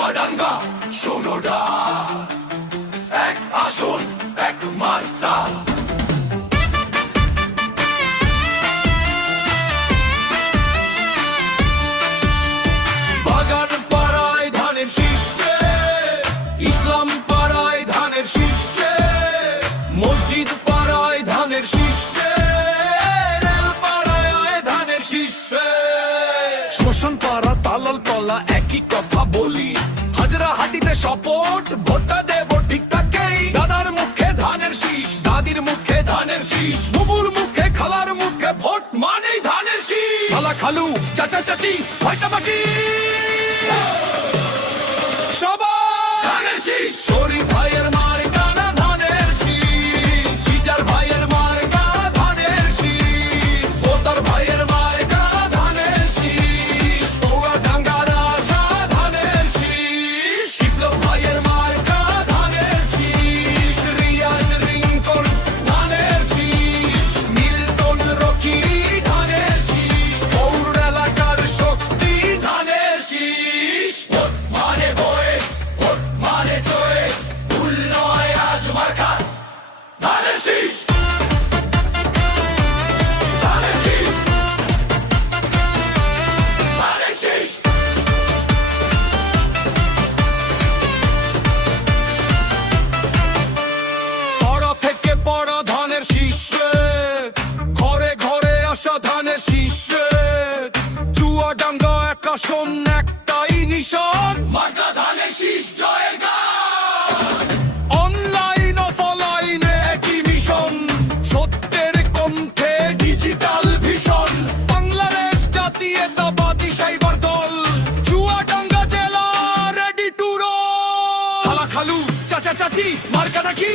চুয়াডাঙ্গা ষোলোডা, এক আসন এক মার্কা। বাগান পাড়ায় ধানের শীর্ষে, ইসলাম পাড়ায় ধানের শীর্ষে, মসজিদ পাড়ায় ধানের শীর্ষে, রেল পাড়ায় ধানের শীর্ষে, শ্মশান পাড়া তালাল তলা একই কথা বলি। হাজরা হাটিতে শপথ ভোটটা দেব ঠিকঠাকই। দাদার মুখে ধানের শীষ, দাদির মুখে ধানের শীষ, বুবুর মুখে খালার মুখে ভোট মানেই ধানের শীষ। খালা খালু চাচা চাচি ভাইটা বাটি সবাই ধানের শীষ। শরীফ ভাইয়ের মার্কা না ধানের শীষ, সিজার ভাইয়ের মার্কা ধানের শীষ, বোতার ভাইয়ের মার্কা ধানের শীষ, চুয়াডাঙ্গার আশা ধানের শীষ, শিবলক ভাইয়ের মার্কা ধানের শীষ, রিয়াজ রিঙ্কন ধানের শীষ, মিল্টন রকি ধানের শীষ, পৌর এলাকার শক্তি ধানের শীষ। ভোট মানে ভয়ে, ভোট মানে জয়ে, ভুল নয় আজ মার্কা ধানের শীষ, ধানের শীষ, ধানের শীষ। পাড়া থেকে পড়া ধানের শীর্ষে, ঘরে ঘরে আসা ধানের শীর্ষে, চুয়াডাঙ্গা এক আসন একটাই নিশান, মার্কা ধানের শীষ জয়ের গান। অনলাইন অফলাইনে একই মিশন, সত্যের কণ্ঠে ডিজিটাল ভিশন, বাংলাদেশ জাতীয়তাবাদী সাইবার দল, চুয়াডাঙ্গা জেলা রেডি টু রোল। খালা খালু চাচা চাচি মার্কা নাকি